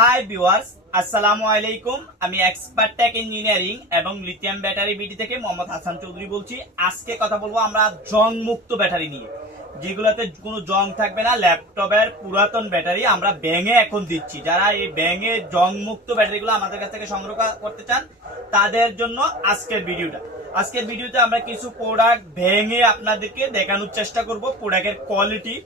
Hi viewers, আসসালামু আলাইকুম। আমি এক্সপার্ট টেক ইঞ্জিনিয়ারিং এবং লিথিয়াম ব্যাটারি বিডি থেকে মোহাম্মদ হাসান চৌধুরী বলছি। আজকে কথা বলবো আমরা জং মুক্ত ব্যাটারি নিয়ে, যেগুলোতে কোনো জং থাকবে না। ল্যাপটপের পুরাতন ব্যাটারি আমরা ব্যাঙে এখন দিচ্ছি। যারা এই ব্যাঙে জং মুক্ত ব্যাটারিগুলো আমাদের কাছ থেকে সংগ্রহ করতে চান তাদের জন্য আজকের ভিডিওতে আমরা কিছু প্রোডাক্ট ভেঙে আপনাদেরকে দেখানোর চেষ্টা করব, প্রোডাক্টের কোয়ালিটি।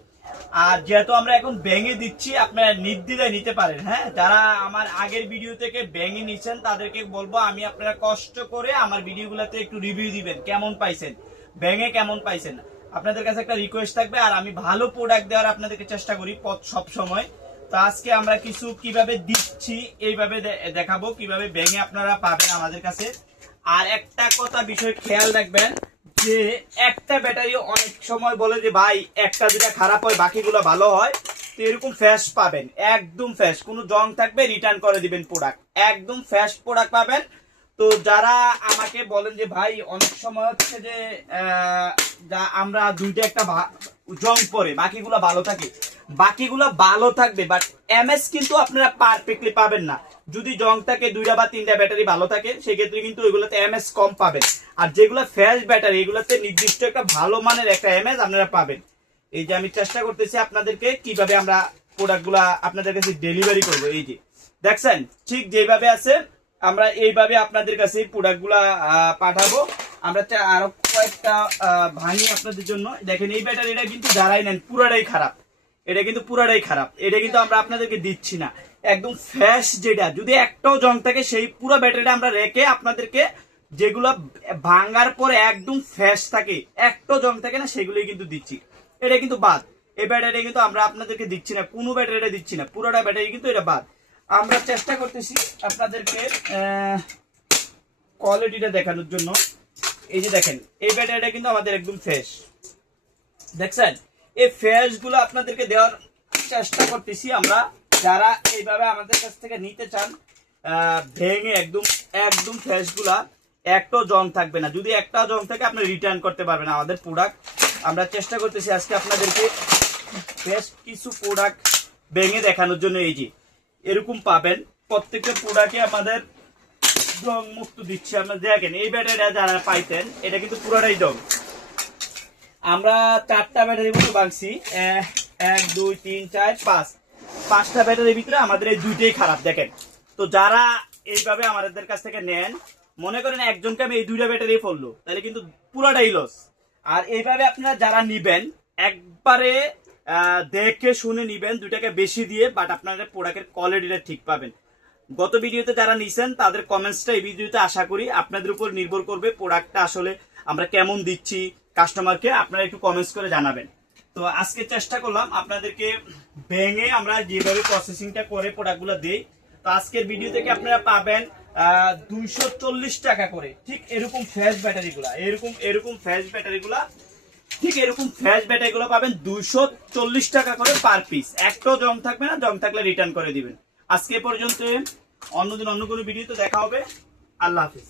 আর যেহেতু আমরা এখন ব্যাঙে দিচ্ছি, আপনারা নির্দ্বিধায় নিতে পারেন। হ্যাঁ, যারা আমার আগের ভিডিও থেকে ব্যাঙে নিচ্ছেন তাদেরকে বলবো আমি আপনারা কষ্ট করে আমার ভিডিওগুলোতে একটু রিভিউ দিবেন, কেমন পাইছেন, ব্যাঙে কেমন পাইছেন। আপনাদের কাছে একটা রিকোয়েস্ট থাকবে, আর আমি ভালো প্রোডাক্ট দেওয়ার আপনাদেরকে চেষ্টা করি সব সময়। তো আজকে আমরা কিছু কিভাবে দিচ্ছি এইভাবে দেখাবো, কিভাবে ব্যাঙে আপনারা পাবেন আমাদের কাছে। আর একটা কথা বিষয় খেয়াল রাখবেন যে একটা ব্যাটারি অনেক সময় বলে যে ভাই একটা দুটা খারাপ হয় বাকিগুলো ভালো হয়, তো এরকম ফ্রেশ পাবেন, একদম ফ্রেশ, কোনো জং থাকবে রিটার্ন করে দিবেন প্রোডাক্ট, একদম ফ্রেশ প্রোডাক্ট পাবেন। তো যারা আমাকে বলেন যে ভাই অনেক সময় হচ্ছে যে আমরা দুইটা একটা জং পরে বাকিগুলো ভালো থাকে, বাকিগুলো ভালো থাকবে, বাট এমএস কিন্তু আপনারা পারফেক্টলি পাবেন না। যদি জং থাকে দুইটা বা তিনটা ব্যাটারি ভালো থাকে সেক্ষেত্রে কিন্তু ওইগুলোতে এমএস কম পাবেন। আর যেগুলো ফ্রেশ ব্যাটারি এগুলোতে নির্দিষ্ট একটা ভালো মানের একটা এমএস আপনারা পাবেন। এই যে আমি চেষ্টা করতেছি আপনাদেরকে কিভাবে আমরা প্রোডাক্টগুলা আপনাদের কাছে ডেলিভারি করবো। এই যে দেখছেন ঠিক যেভাবে আছে আমরা এইভাবে আপনাদের কাছে প্রোডাক্টগুলা পাঠাবো। আমরা আরো কয়েকটা ভাঙি আপনাদের জন্য। দেখেন এই ব্যাটারিটা কিন্তু যারাই নেন পুরাটাই খারাপ, এটা কিন্তু পুরাটাই খারাপ, এটা কিন্তু আমরা আপনাদেরকে দিচ্ছি না। একদম ফ্রেশ যেটা, যদি একটাও জং থাকে সেই পুরো ব্যাটারিটা আমরা রেখে আপনাদেরকে, যেগুলো ভাঙার পরে একদম ফ্রেশ থাকে একটাও জং থাকে না সেগুলোই কিন্তু দিচ্ছি। এটা কিন্তু বাদ, এই ব্যাটারি কিন্তু আমরা আপনাদেরকে দিচ্ছি না, কোনো ব্যাটারিটা দিচ্ছি না, পুরোটা ব্যাটারি কিন্তু এটা বাদ। আমরা চেষ্টা করতেছি আপনাদেরকে কোয়ালিটিটা দেখানোর জন্য। এই যে দেখেন এই ব্যাটারিটা কিন্তু আমাদের একদম ফ্রেশ, দেখছেন এই ফ্রেশ গুলো আপনাদেরকে দেওয়ার চেষ্টা করতেছি আমরা। যারা এইভাবে আমাদের কাছ থেকে নিতে চান ভেঙে একদম ফ্রেশ গুলা, একটাও জং থাকবে না, যদি একটা জং থাকে আপনি রিটার্ন করতে পারবেন আমাদের প্রোডাক্ট। আমরা চেষ্টা করতেছি আজকে আপনাদেরকে বেশ কিছু প্রোডাক্ট ভেঙে দেখানোর জন্য। এই যে এরকম পাবেন প্রত্যেকটা প্রোডাক্টে আমাদের জং মুক্ত দিচ্ছে। আপনারা দেখেন এই ব্যাটারিটা যারা পাইতেন এটা কিন্তু পুরোটাই জং। আমরা চারটা ব্যাটারির মতো ভাঙছি, 1 2 3 4 5, পাঁচটা ব্যাটারির ভিতরে আমাদের এই দুইটাই খারাপ। দেখেন, তো যারা এইভাবে আমাদের কাছ থেকে নেন, মনে করেন একজনকে আমি এই দুইটা ব্যাটারি পড়লো তাহলে কিন্তু পুরাটাই লস। আর এইভাবে আপনারা যারা নিবেন একবারে দেখে শুনে নিবেন, দুইটাকে বেশি দিয়ে, বাট আপনাদের প্রোডাক্টের কোয়ালিটিটা ঠিক পাবেন। গত ভিডিওতে যারা নিছেন তাদের কমেন্টসটা এই ভিডিওতে আশা করি আপনাদের উপর নির্ভর করবে প্রোডাক্টটা আসলে আমরা কেমন দিচ্ছি কাস্টমারকে, আপনারা একটু কমেন্টস করে জানাবেন। তো আজকে চেষ্টা করলাম আপনাদেরকে ভেঙে আমরা যেভাবে প্রসেসিংটা করে প্রোডাক্টগুলো দিই। তো আজকের ভিডিও থেকে আপনারা পাবেন 240 টাকা করে ঠিক এরকম ফ্রেশ ব্যাটারিগুলা, এরকম ফ্রেশ ব্যাটারিগুলা, ঠিক এরকম ফ্রেশ ব্যাটারিগুলো পাবেন 240 টাকা করে পার পিস। একটাও জং থাকবে না, জং থাকলে রিটার্ন করে দিবেন। আজকে পর্যন্ত, অন্যদিন অন্য কোনো ভিডিওতে দেখা হবে। আল্লাহ হাফিজ।